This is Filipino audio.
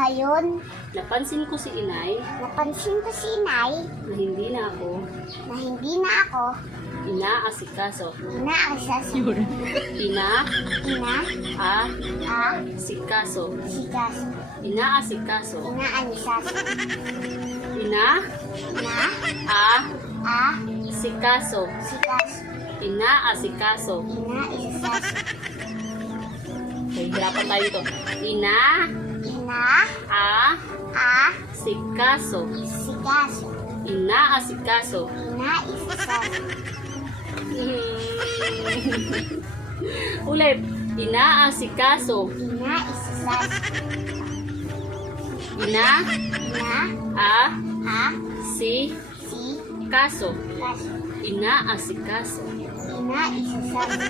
Gayon, napansin ko si inay napansin ko si inay na hindi na ako na hindi na ako inaasikaso. inaasikaso. Ina, Ina, a, a, sikaso. sikaso. Inaasikaso. Inaanisaso. Ina, Ina, a, a, sikaso. sikaso. Inaasikaso. Inaisasaso. Okay, hirapan tayo ito. Ina, Ina, a, a, sikaso. sikaso. Inaasikaso. Inaisasaso. Ulit. Inaasikaso. Inaisasaso. Ina, Ina, a, a, si, si, kaso. kaso. Inaasikaso. Inaisasaso.